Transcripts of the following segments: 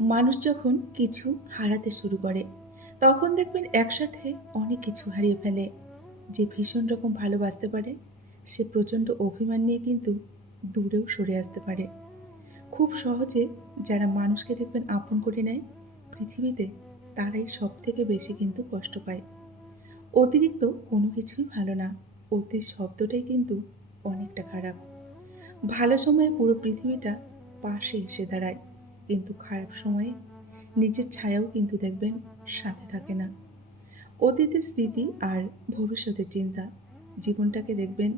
মানুষ যখন কিছু হারাতে শুরু করে, তখন দেখবেন একসাথে অনেক কিছু হারিয়ে ফেলে। যে ভীষণ রকম ভালোবাসতে পারে, সে প্রচণ্ড অভিমান নিয়ে কিন্তু দূরেও সরে আসতে পারে। খুব সহজে যারা মানুষকে দেখবেন আপন করে নেয়, পৃথিবীতে তারাই সবথেকে বেশি কিন্তু কষ্ট পায়। অতিরিক্ত কোনো কিছুই ভালো না। অতি শব্দটাই কিন্তু অনেকটা খারাপ। ভালো সময়ে পুরো পৃথিবীটা পাশে এসে দাঁড়ায়, কিন্তু খারাপ সময়ে নিজের ছায়াও কিন্তু দেখবেন সাথে থাকে না। অতীতের স্মৃতি আর ভবিষ্যতের চিন্তা জীবনটাকে দেখবেন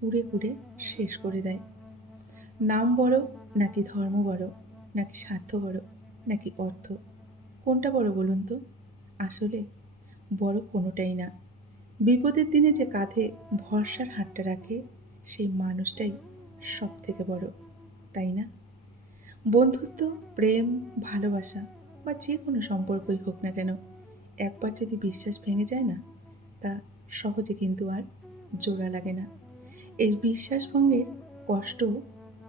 কুড়ে কুড়ে শেষ করে দেয়। নাম বড় নাকি ধর্ম বড়, নাকি স্বার্থ বড়, নাকি অর্থ, কোনটা বড় বলুন তো? আসলে বড় কোনোটাই না। বিপদের দিনে যে কাঁধে ভরসার হাতটা রাখে, সেই মানুষটাই সব থেকে বড়, তাই না? বন্ধুত্ব, প্রেম, ভালোবাসা বা যে কোনো সম্পর্কই হোক না কেন, একবার যদি বিশ্বাস ভেঙে যায় না, তা সহজে কিন্তু আর জোড়া লাগে না। এই বিশ্বাস ভঙ্গের কষ্ট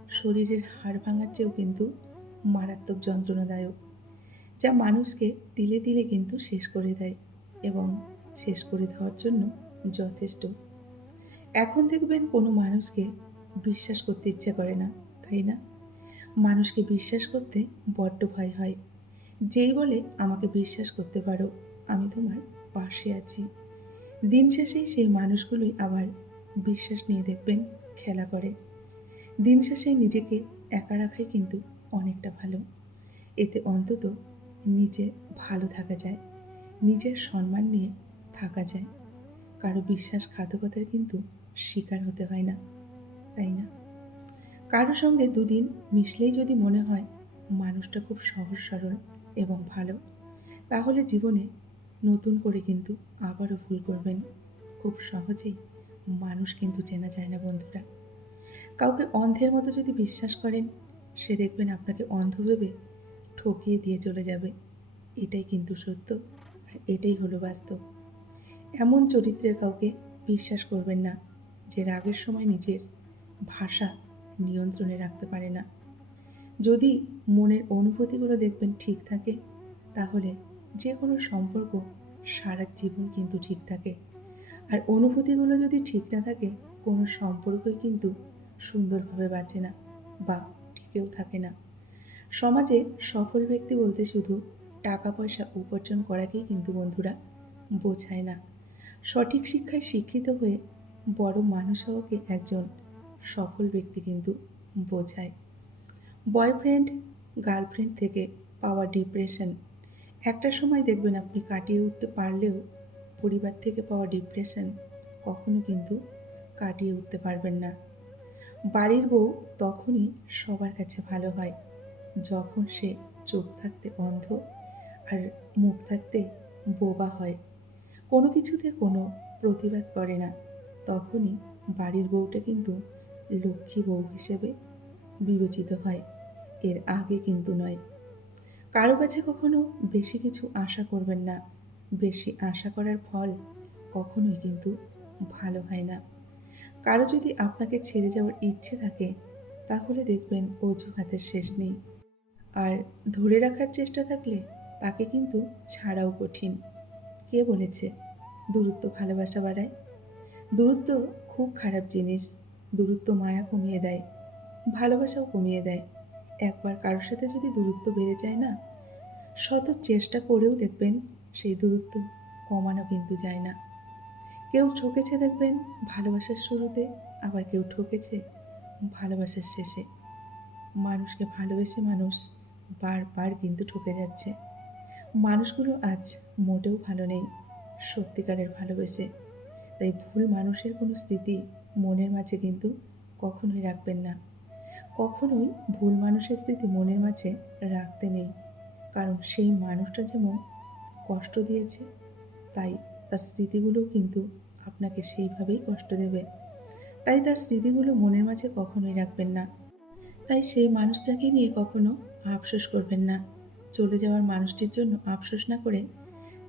শরীরের হাড় ভাঙার চেয়েও কিন্তু মারাত্মক যন্ত্রণাদায়ক, যা মানুষকে তিলে তিলে কিন্তু শেষ করে দেয় এবং শেষ করে দেওয়ার জন্য যথেষ্ট। এখন দেখবেন কোনো মানুষকে বিশ্বাস করতে ইচ্ছে করে না, তাই না? মানুষকে বিশ্বাস করতে বড্ড ভয় হয়। যেই বলে আমাকে বিশ্বাস করতে পারো, আমি তোমার পাশে আছি, দিন শেষেই সেই মানুষগুলোই আবার বিশ্বাস নিয়ে দেখবেন খেলা করে। দিন শেষে নিজেকে একা রাখাই কিন্তু অনেকটা ভালো। এতে অন্তত নিজে ভালো থাকা যায়, নিজের সম্মান নিয়ে থাকা যায়। কারো বিশ্বাসঘাতকতার কিন্তু শিকার হতে হয় না, তাই না? কারো সঙ্গে দুদিন মিশলেই যদি মনে হয় মানুষটা খুব সহজ সরল এবং ভালো, তাহলে জীবনে নতুন করে কিন্তু আবারও ভুল করবেন। খুব সহজেই মানুষ কিন্তু চেনা যায় না বন্ধুরা। কাউকে অন্ধের মতো যদি বিশ্বাস করেন, সে দেখবেন আপনাকে অন্ধ ভেবে ঠকিয়ে দিয়ে চলে যাবে। এটাই কিন্তু সত্য, আর এটাই হলো বাস্তব। এমন চরিত্রের কাউকে বিশ্বাস করবেন না, যে রাগের সময় নিজের ভাষা নিয়ন্ত্রণে রাখতে পারে না। যদি মনের অনুভূতিগুলো দেখবেন ঠিক থাকে, তাহলে যে কোনো সম্পর্ক সারা জীবন কিন্তু ঠিক থাকে। আর অনুভূতিগুলো যদি ঠিক না থাকে, কোনো সম্পর্কই কিন্তু সুন্দরভাবে বাঁচে না বা টিকেও থাকে না। সমাজে সফল ব্যক্তি বলতে শুধু টাকা পয়সা উপার্জন করাকেই কিন্তু বন্ধুরা বোঝায় না। সঠিক শিক্ষায় শিক্ষিত হয়ে বড় মানুষ হওয়াকে একজন সফল ব্যক্তি কিন্তু বোঝায়। বয়ফ্রেন্ড, গার্লফ্রেন্ড থেকে পাওয়া ডিপ্রেশন একটা সময় দেখবেন আপনি কাটিয়ে উঠতে পারলেও, পরিবার থেকে পাওয়া ডিপ্রেশন কখনো কিন্তু কাটিয়ে উঠতে পারবেন না। বাড়ির বউ তখনই সবার কাছে ভালো হয়, যখন সে চোখ থাকতে অন্ধ আর মুখ থাকতে বোবা হয়, কোনো কিছুতে কোনো প্রতিবাদ করে না। তখনই বাড়ির বউটা কিন্তু লক্ষ্মী বউ হিসেবে বিবেচিত হয়, এর আগে কিন্তু নয়। কারো কাছে কখনো বেশি কিছু আশা করবেন না। বেশি আশা করার ফল কখনোই কিন্তু ভালো হয় না। কারো যদি আপনাকে ছেড়ে যাওয়ার ইচ্ছে থাকে, তাহলে দেখবেন অজুহাতের শেষ নেই। আর ধরে রাখার চেষ্টা থাকলে তাকে কিন্তু ছাড়াও কঠিন। কে বলেছে দূরত্ব ভালোবাসা বাড়ায়? দূরত্ব খুব খারাপ জিনিস। দূরত্ব মায়া কমিয়ে দেয়, ভালোবাসাও কমিয়ে দেয়। একবার কারোর সাথে যদি দূরত্ব বেড়ে যায় না, শত চেষ্টা করেও দেখবেন সেই দূরত্ব কমানো কিন্তু যায় না। কেউ ঠকেছে দেখবেন ভালোবাসার শুরুতে, আবার কেউ ঠকেছে ভালোবাসার শেষে। মানুষকে ভালোবেসে মানুষ বারবার কিন্তু ঠকে যাচ্ছে। মানুষগুলো আজ মোটেও ভালো নেই সত্যিকারের ভালোবেসে। তাই ভুল মানুষের কোনো স্মৃতি মনের মাঝে কিন্তু কখনোই রাখবেন না। কখনোই ভুল মানুষের স্মৃতি মনের মাঝে রাখতে নেই। কারণ সেই মানুষটা যেমন কষ্ট দিয়েছে, তাই তার স্মৃতিগুলোও কিন্তু আপনাকে সেইভাবেই কষ্ট দেবে। তাই তার স্মৃতিগুলো মনের মাঝে কখনোই রাখবেন না। তাই সেই মানুষটাকে নিয়ে কখনো আফসোস করবেন না। চলে যাওয়ার মানুষটির জন্য আফসোস না করে,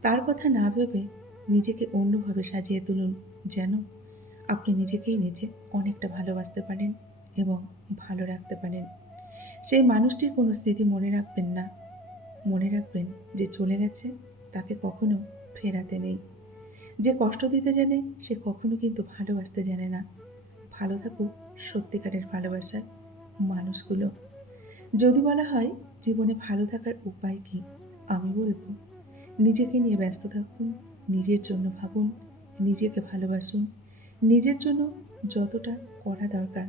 তার কথা না ভেবে নিজেকে অন্যভাবে সাজিয়ে তুলুন, যেন আপনি নিজেকেই নিজে অনেকটা ভালোবাসতে পারেন এবং ভালো রাখতে পারেন। সেই মানুষটির কোনো স্মৃতি মনে রাখবেন না। মনে রাখবেন যে চলে গেছে তাকে কখনো ফেরাতে নেই। যে কষ্ট দিতে জানে সে কখনো কিন্তু ভালোবাসতে জানে না। ভালো থাকুক সত্যিকারের ভালোবাসার মানুষগুলো। যদি বলা হয় জীবনে ভালো থাকার উপায় কি, আমি বলবো নিজেকে নিয়ে ব্যস্ত থাকুন, নিজের জন্য ভাবুন, নিজেকে ভালোবাসুন, নিজের জন্য যতটা করা দরকার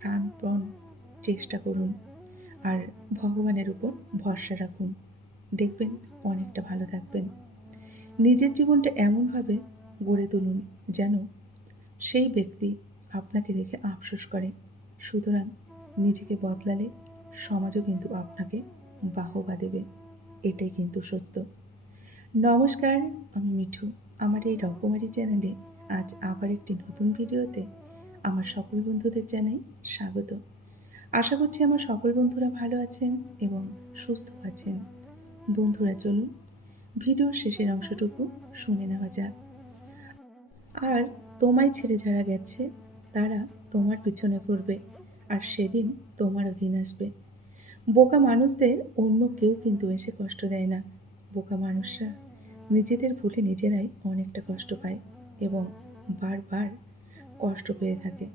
প্রাণপণ চেষ্টা করুন, আর ভগবানের উপর ভরসা রাখুন। দেখবেন অনেকটা ভালো থাকবেন। নিজের জীবনটা এমনভাবে গড়ে তুলুন যেন সেই ব্যক্তি আপনাকে দেখে আফসোস করে। সুতরাং নিজেকে বদলালে সমাজও কিন্তু আপনাকে বাহবা দেবে। এটাই কিন্তু সত্য। নমস্কার, আমি মিঠু। আমার এই রকমারি চ্যানেলে আজ আবার একটি নতুন ভিডিওতে আমার সকল বন্ধুদের জানাই স্বাগত। আশা করছি আমার সকল বন্ধুরা ভালো আছেন এবং সুস্থ আছেন। বন্ধুরা চলুন ভিডিওর শেষের অংশটুকু শুনে নেওয়া যাক। আর তোমায় ছেড়ে যারা গেছে তারা তোমার পিছনে পড়বে, আর সেদিন তোমারও দিন আসবে। বোকা মানুষদের অন্য কেউ কিন্তু এসে কষ্ট দেয় না। বোকা মানুষরা নিজেদের ভুলে নিজেরাই অনেকটা কষ্ট পায় এবং বারবার কষ্ট পেয়ে থাকে।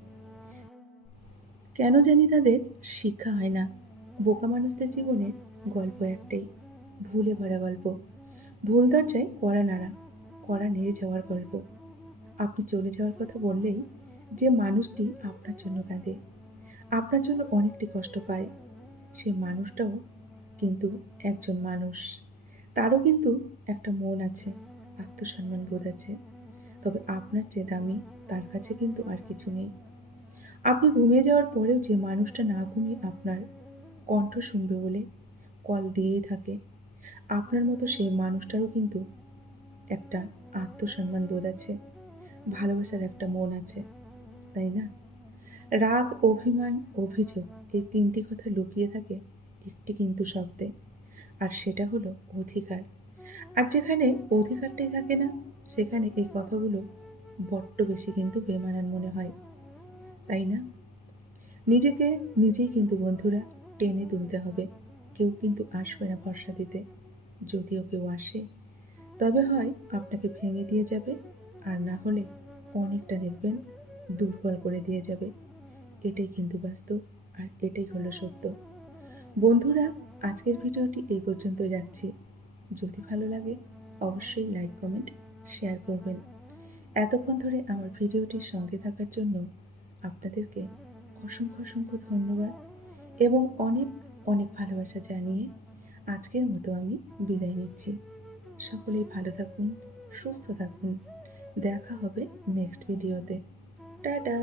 কেন জানি তাদের শিক্ষা হয় না। বোকা মানুষদের জীবনের গল্প একটাই, ভুলে ভরা গল্প। ভুল দরজায় কড়া নাড়া, কড়া নেড়ে যাওয়ার গল্প। আপনি চলে যাওয়ার কথা বললেই যে মানুষটি আপনার জন্য কাঁদে, আপনার জন্য অনেকটি কষ্ট পায়, সেই মানুষটাও কিন্তু একজন মানুষ। তারও কিন্তু একটা মন আছে, আত্মসম্মান বোধ আছে। তবে আপনার যে দামি তার কাছে কিন্তু আর কিছু নেই। আপনি ঘুমিয়ে যাওয়ার পরেও যে মানুষটা না ঘুমিয়ে আপনার কণ্ঠ শুনবে বলে কল দিয়েই থাকে, আপনার মতো সেই মানুষটারও কিন্তু একটা আত্মসম্মান বোধ আছে, ভালোবাসার একটা মন আছে, তাই না? রাগ, অভিমান, অভিযোগ এই ৩টি কথা লুকিয়ে থাকে একটি কিন্তু শব্দে, আর সেটা হলো অধিকার। আর যেখানে অধিকারটাই থাকে না সেখানে এই কথাগুলো বড্ড বেশি কিন্তু বেমানান মনে হয়, তাই না? নিজেকে নিজেই কিন্তু বন্ধুরা টেনে তুলতে হবে। কেউ কিন্তু আসবে না ভরসা দিতে। যদিও কেউ আসে তবে হয় আপনাকে ভেঙে দিয়ে যাবে, আর না হলে অনেকটা দেখবেন দুর্বল করে দিয়ে যাবে। এটাই কিন্তু বাস্তব, আর এটাই হলো সত্য। বন্ধুরা, আজকের ভিডিওটি এই পর্যন্তই রাখছি। যদি ভালো লাগে অবশ্যই লাইক, কমেন্ট, শেয়ার করবেন। এতক্ষণ ধরে আমার ভিডিওটির সঙ্গে থাকার জন্য আপনাদেরকে অসংখ্য অসংখ্য ধন্যবাদ এবং অনেক অনেক ভালোবাসা জানিয়ে আজকের মতো আমি বিদায় নিচ্ছি। সকলেই ভালো থাকুন, সুস্থ থাকুন। দেখা হবে নেক্সট ভিডিওতে। টাটা।